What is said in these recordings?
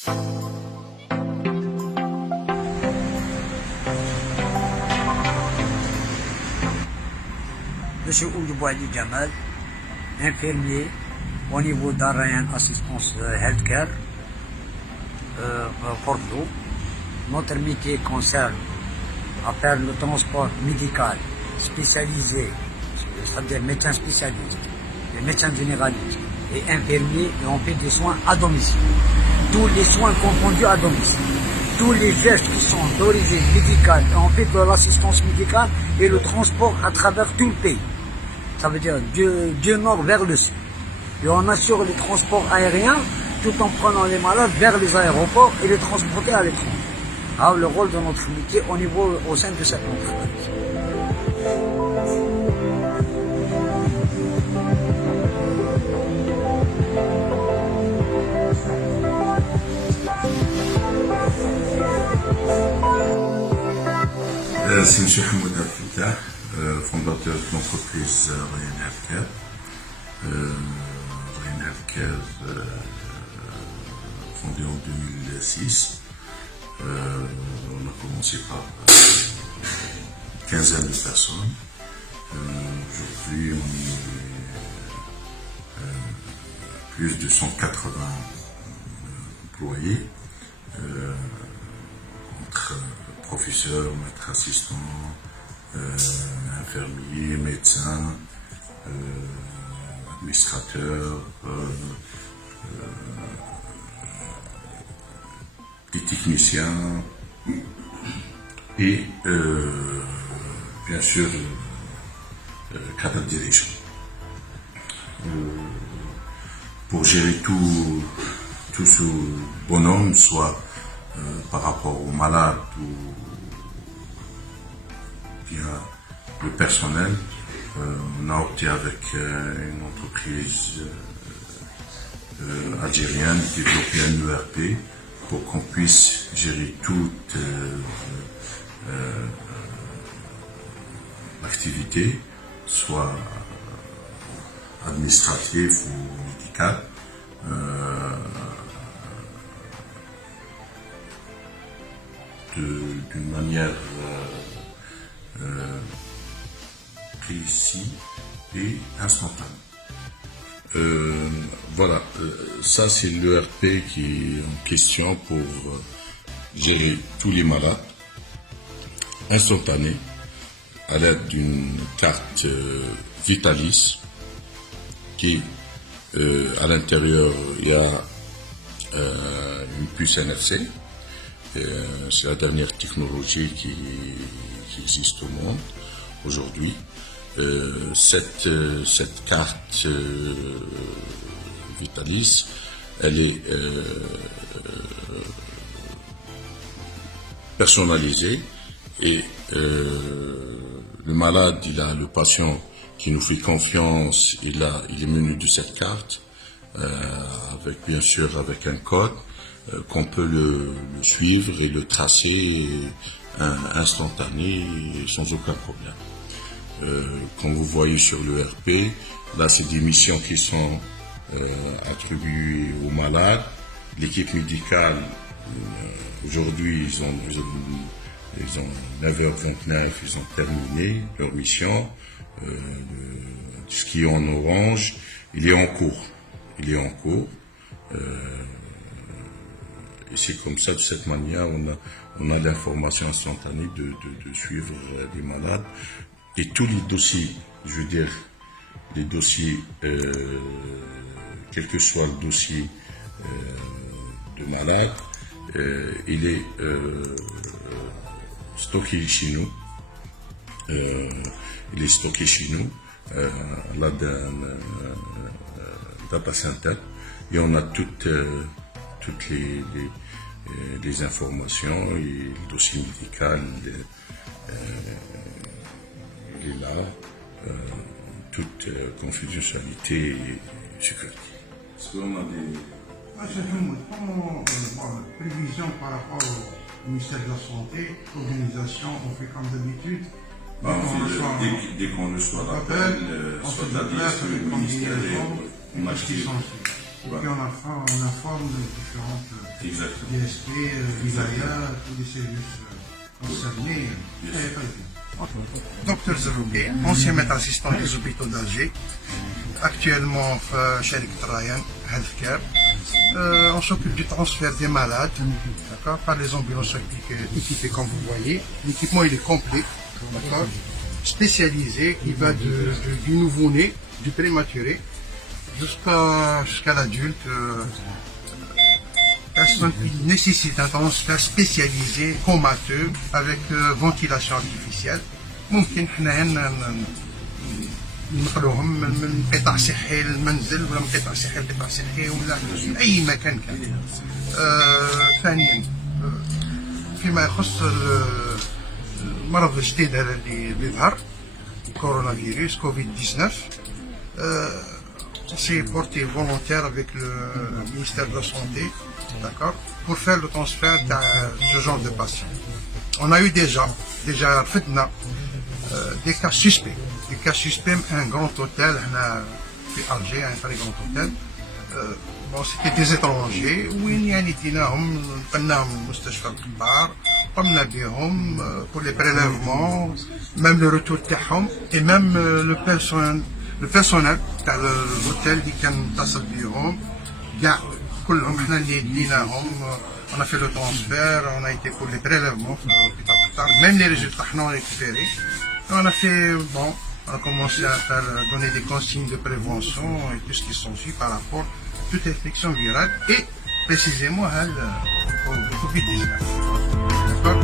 Monsieur Oudouali Jamal, infirmier au niveau d'Arayan Assistance Healthcare, Bordeaux. Notre métier concerne à faire le transport médical spécialisé, c'est-à-dire médecins spécialistes, les médecins généralistes et infirmiers, et on fait des soins à domicile. Tous les soins confondus à domicile. Tous les gestes qui sont d'origine médicale, et on fait de l'assistance médicale et le transport à travers tout le pays. Ça veut dire du nord vers le sud. Et on assure les transports aériens tout en prenant les malades vers les aéroports et les transporter à l'étranger. Alors, le rôle de notre métier au sein de cette entreprise. C'est M. Hamoud Al-Fouta, fondateur de l'entreprise Ryan Healthcare. Ryan Healthcare, fondé en 2006. On a commencé par une quinzaine de personnes. Aujourd'hui, on est plus de 180 employés, entre professeurs, maîtres assistants, infirmiers, médecins, administrateurs, des techniciens et bien sûr cadre dirigeant. Pour gérer tout ce bonhomme, soit par rapport aux malades ou bien le personnel, on a opté avec une entreprise algérienne de développer un ERP pour qu'on puisse gérer toute l'activité, soit administrative ou médicale. D'une manière précise et instantanée. Voilà, ça c'est l'ERP qui est en question pour gérer tous les malades instantanés à l'aide d'une carte Vitalis qui à l'intérieur il y a une puce NFC. C'est la dernière technologie qui existe au monde aujourd'hui. Cette carte Vitalis, elle est personnalisée et le malade, le patient qui nous fait confiance, il est muni de cette carte, avec bien sûr avec un code qu'on peut le suivre et le tracer instantané sans aucun problème. Comme vous voyez sur l'ERP, là c'est des missions qui sont attribuées aux malades. L'équipe médicale, aujourd'hui ils ont 9h29, ils ont terminé leur mission. Ce qui est en orange, il est en cours. Et c'est comme ça, de cette manière, on a l'information instantanée de suivre les malades. Et tous les dossiers, je veux dire, les dossiers, quel que soit le dossier de malade, il est stocké chez nous. Il est stocké chez nous, là d'un data center, et on a toutes les informations, et le dossier médical, il est là, toute confidentialité et sécurité. Est-ce qu'on a des... Comment prévision par rapport au ministère de la Santé, organisation, on fait comme d'habitude. Dès qu'on reçoit l'appel, soit de la direction du ministère et on Et puis on informe les différentes Exactement. DSP, Wilaya, tous les services concernés. Docteur Zerouki, ancien maître assistant des hôpitaux d'Alger, actuellement chez Ryan Healthcare. On s'occupe du transfert des malades, d'accord, par les ambulances équipées comme vous voyez. L'équipement il est complet, d'accord, spécialisé, qui va du nouveau-né, du prématuré, jusqu'à l'adulte. Personne qui nécessite un transfert spécialisé, comateux, avec ventilation artificielle. ممكن حنا ننقلوهم من قطاع صحي للمنزل ولا من قطاع صحي لقطاع صحي ولا من اي مكان كان. ثانيا فيما يخص المرض الجديد هذا اللي ظهر كورونا فيروس كوفيد 19. On s'est porté volontaire avec le ministère de la Santé, d'accord, pour faire le transfert de ce genre de patients. On a eu déjà des cas suspects. Des cas suspects à un grand hôtel, à Alger, un très grand hôtel. Bon, c'était des étrangers, وين يعني ديناهم نقلناهم لمستشفى الكبار قمنا بهم pour les prélèvements, même le retour تاعهم et même le personnel تاع الهوتيل اللي كان متصل بيهم كاع كلهم حنا اللي ديناهم. On a fait le transfert, on a été pour les prélèvements, même les résultats non récupérés. On a fait, bon, on a commencé à donner des consignes de prévention et tout ce qui s'ensuit par rapport à toute infection virale et précisément au Covid-19. D'accord?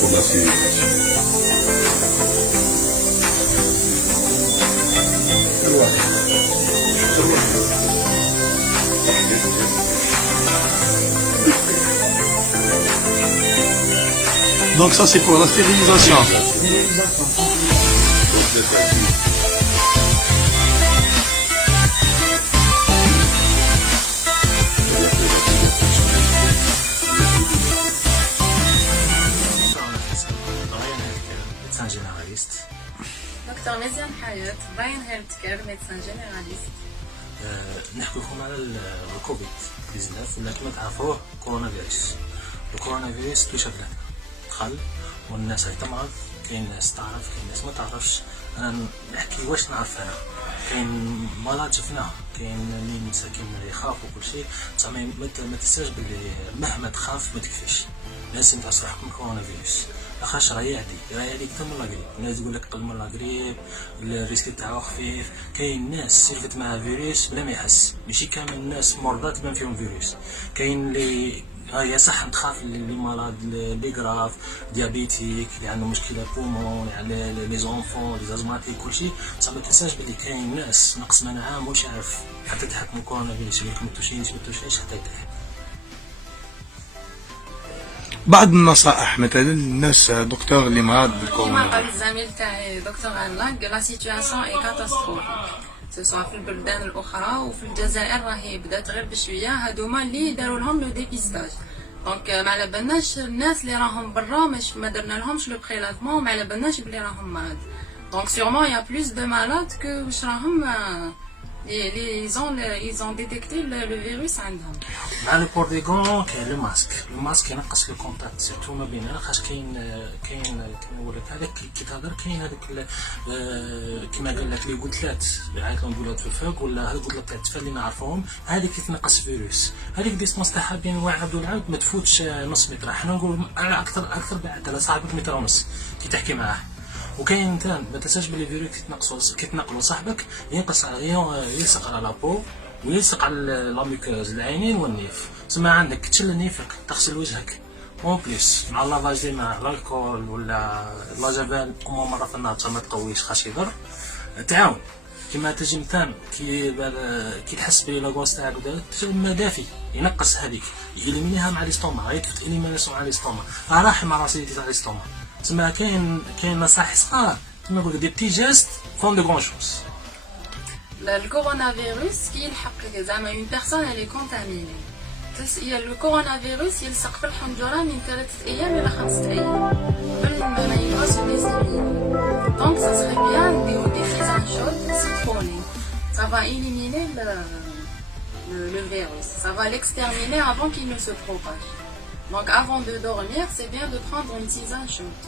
Pour la civilisation. Donc ça c'est pour la stérilisation. médecin généraliste. دكتور مزيان حياة راين هيلثكير ميدسان جينيراليست. نحكي لكم على الكوفيد 19 ولا كما تعرفوه كورونا فيروس. الكورونا فيروس كيفاش دخل والناس هاي تمرض، كاين ناس تعرف كاين ناس ما تعرفش. انا نحكي واش نعرف انا. كاين مرض شفناه، كاين اللي مساكين اللي يخاف وكل شيء، زعما ما تنساش باللي مهما تخاف ما تكفيش. لازم تعرف روحك من كورونا فيروس. لاخاطش راه يعدي اكثر من لاغريب. الناس تقول لك قل من لاغريب، الريسك تاعو خفيف. كاين ناس سيرفت معها فيروس بلا ما يحس، ماشي كامل الناس مرضى تبان فيهم فيروس. كاين اللي هي صح تخاف اللي مرض لي غراف ديابيتيك اللي عنده مشكله بومون، يعني لي زونفون لي ازماتيك كلشي. بصح ما تنساش بلي كاين ناس نقص مناعه مش عارف حتى تحكم كورونا فيروس، يقول لك ما توشيش حتى يتحكم. بعض النصائح مثلا للناس دكتور اللي مرض كما بالكورونا. قال الزميل تاعي دكتور علاق لا سيتوياسيون اي كاتاستروفيك سواء في البلدان الاخرى وفي الجزائر راهي بدات غير بشويه. هادوما اللي داروا لهم لو ديبيستاج، دونك ما على بالناش الناس اللي راهم برا ما درنا لهمش لو بريلافمون، ما على بالناش بلي راهم مرض. دونك سيغمون يا بلوس دو مالاد كو واش راهم ils ont détecté le virus عندهم. مع لو بور دي غون كاين لو ماسك ينقص لو كونتاكت سيرتو ما بيننا، خاطر كاين نقول لك هذاك كي تهضر كاين هذاك كيما قال لك لي غوتلات اللي عيط لهم غوتلات في الفوق ولا هذوك الغوتلات تاع التفال اللي نعرفوهم، هذيك تنقص فيروس. هذيك ديستونس تاعها بين واحد والعبد ما تفوتش نص متر، حنا نقول على اكثر بعد على صاحبك متر ونص كي تحكي معاه. وكاين انت ما تنساش بلي فيروس كي تنقلوا صاحبك يلصق على لابو ويلصق على لاميكوز العينين والنيف. تسمى عندك تشل نيفك تغسل وجهك اون بليس مع لافاج دي ماء الكول ولا لاجافيل مره في النهار ما تقويش خاش يضر. تعاون كيما تجي مثلا كي تحس بلي لاغوس تاعك الماء دافي ينقص هذيك يليمينيها مع ليستوما، غير اليميناسيون مع ليستوما راح مع راسيتي تاع ليستوما. تسمى كاين نصائح صغار كيما نقولوا دي بتي جيست فون دو غون شوز. Le coronavirus, une personne elle est contaminée. Le coronavirus, il s'accroche في الحنجرة من 3 أيام إلى 5 أيام. قبل ما يبغى se déséminer. Donc ça serait bien des tisanes chaudes, citronnées. Ça va éliminer le virus. Ça va l'exterminer avant qu'il ne se propage. Donc avant de dormir, c'est bien de prendre une tisane chaude.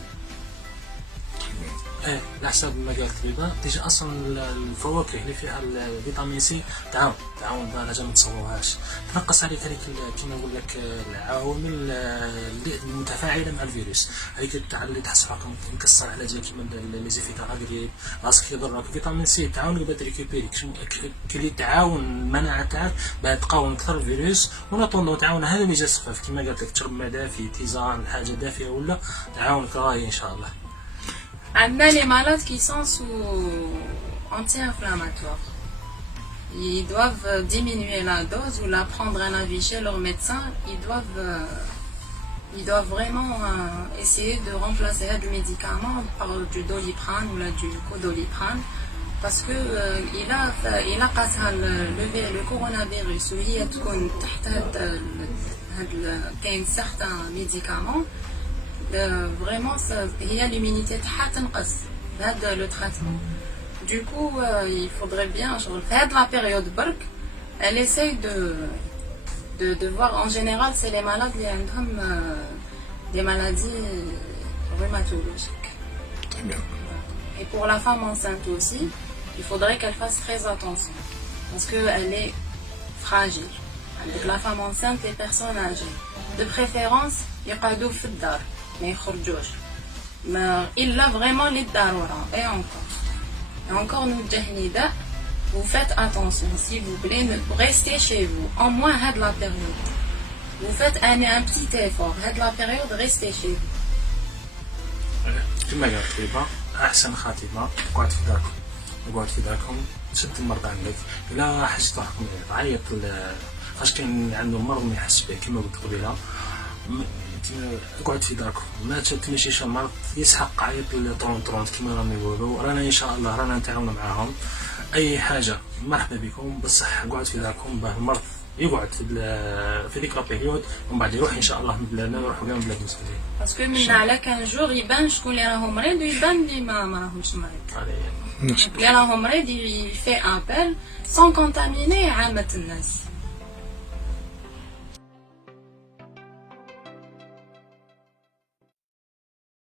ايه على حسب ما قالت رضا ديجا اصلا الفواكه اللي فيها الفيتامين سي تعاون باش ما تصوروهاش تنقص عليك هذيك كيما نقول لك العوامل اللي متفاعله مع الفيروس هذيك تاع اللي تحس راك مكسر على جال كيما لي زيفيت اغريب راسك يضرك فيتامين سي تعاونك باش تريكوبيري كي تعاون المناعه تاعك باش تقاوم اكثر الفيروس ونطونو تعاون هذا اللي جا سخف كيما قالت لك تشرب ماء دافي تيزان حاجه دافيه ولا تعاونك راهي ان شاء الله. On a les malades qui sont sous anti-inflammatoires. Ils doivent diminuer la dose ou la prendre un avis chez leur médecin. Ils doivent vraiment essayer de remplacer le médicament par du doliprane ou du codoliprane parce que il a passé le coronavirus où il y a certains médicaments. Vraiment il y a l'immunité تنقص هذا le traitement. Du coup il faudrait bien faire la période برك elle essaye de voir en général c'est les malades qui ont des maladies rhumatologiques. Très bien. Et pour la femme enceinte aussi il faudrait qu'elle fasse très attention parce qu'elle est fragile. Donc la femme enceinte les personnes âgées de préférence يقعدوا في الدار ما يخرجوش ما إلا vraiment للضرورة et encore نوجه نداء vous faites attention s'il vous plaît restez chez vous au moins هاد la période vous faites un petit effort هاد la période restez chez vous. كما قالت ريبا احسن خاتمه اقعد في داركم شد المرضى عندك الا حسيت روحك عيط فاش كاين عنده مرض ما يحس به كما قلت قبيله اقعد في داركم ما تمشيش مرض يسحق عيط للطرونطرون كما راهم يقولوا رانا ان شاء الله رانا نتعاونوا معاهم اي حاجه مرحبا بكم بصح اقعد في داركم باه المرض يقعد في ذيك البيريود ومن بعد يروح ان شاء الله من بلادنا نروحوا بهم بلاد المسلمين باسكو من على كان جور يبان شكون اللي راهو مريض ويبان اللي ما راهوش مريض اللي راهو مريض يفي ابل سون كونتاميني عامه الناس